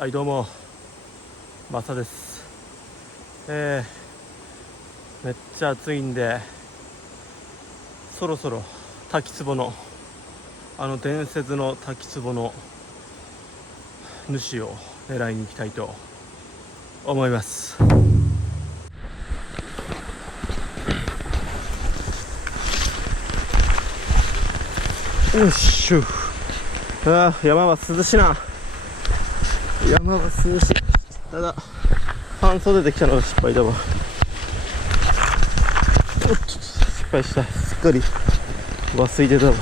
はいどうもマサです。めっちゃ暑いんでそろそろ滝壺の伝説の滝壺の主を狙いに行きたいと思います。よっしゅ。山は涼しいな。山は涼しい。ただ半袖できたのが失敗だわ。おっと失敗した。すっかり忘れてたわ。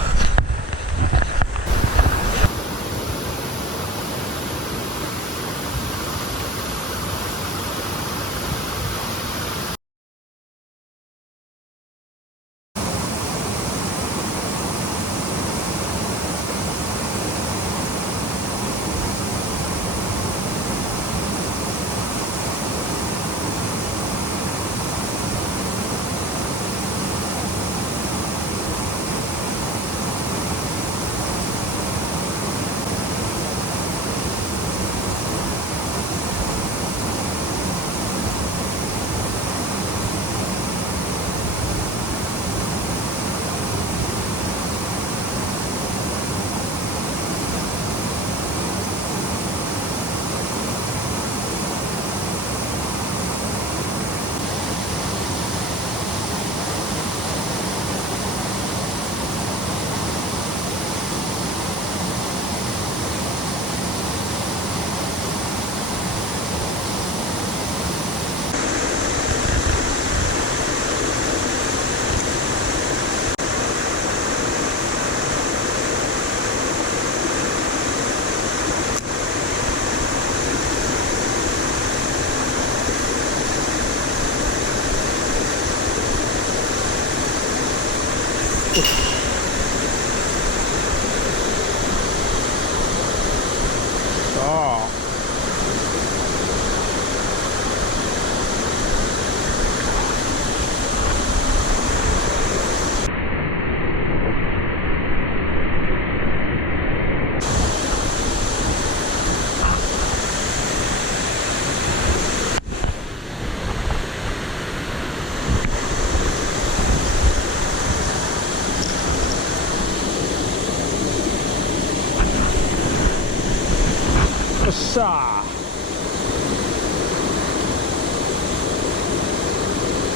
よっしゃー。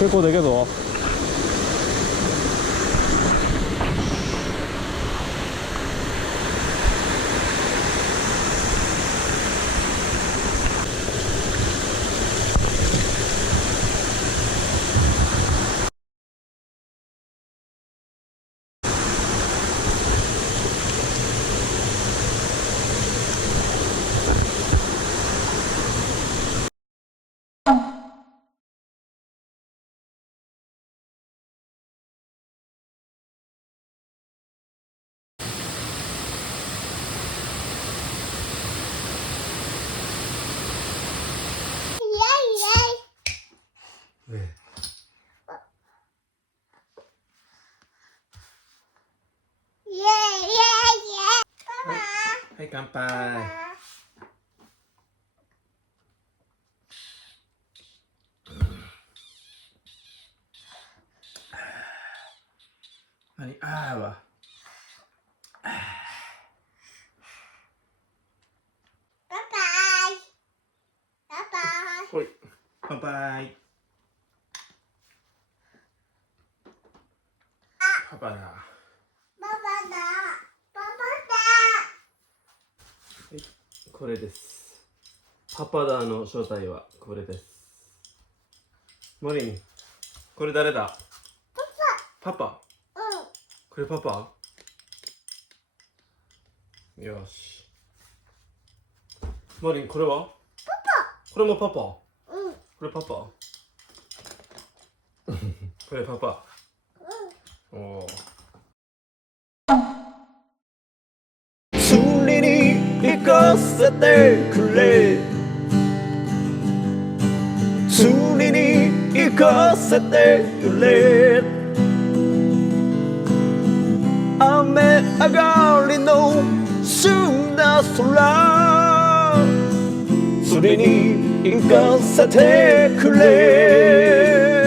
結構でけえぞ。はい、乾杯。何あーわ。ほい、乾杯。パパだ。はい、これです。パパだの正体はこれです。モリン、これ誰だ？パパ。これパパ？よし。モリン、これは？これもパパ？これパパ？これパパ。おお。釣りに行かせてくれ。釣りに行かせてくれ。雨上がりの澄んだ空、りに行かせてくれ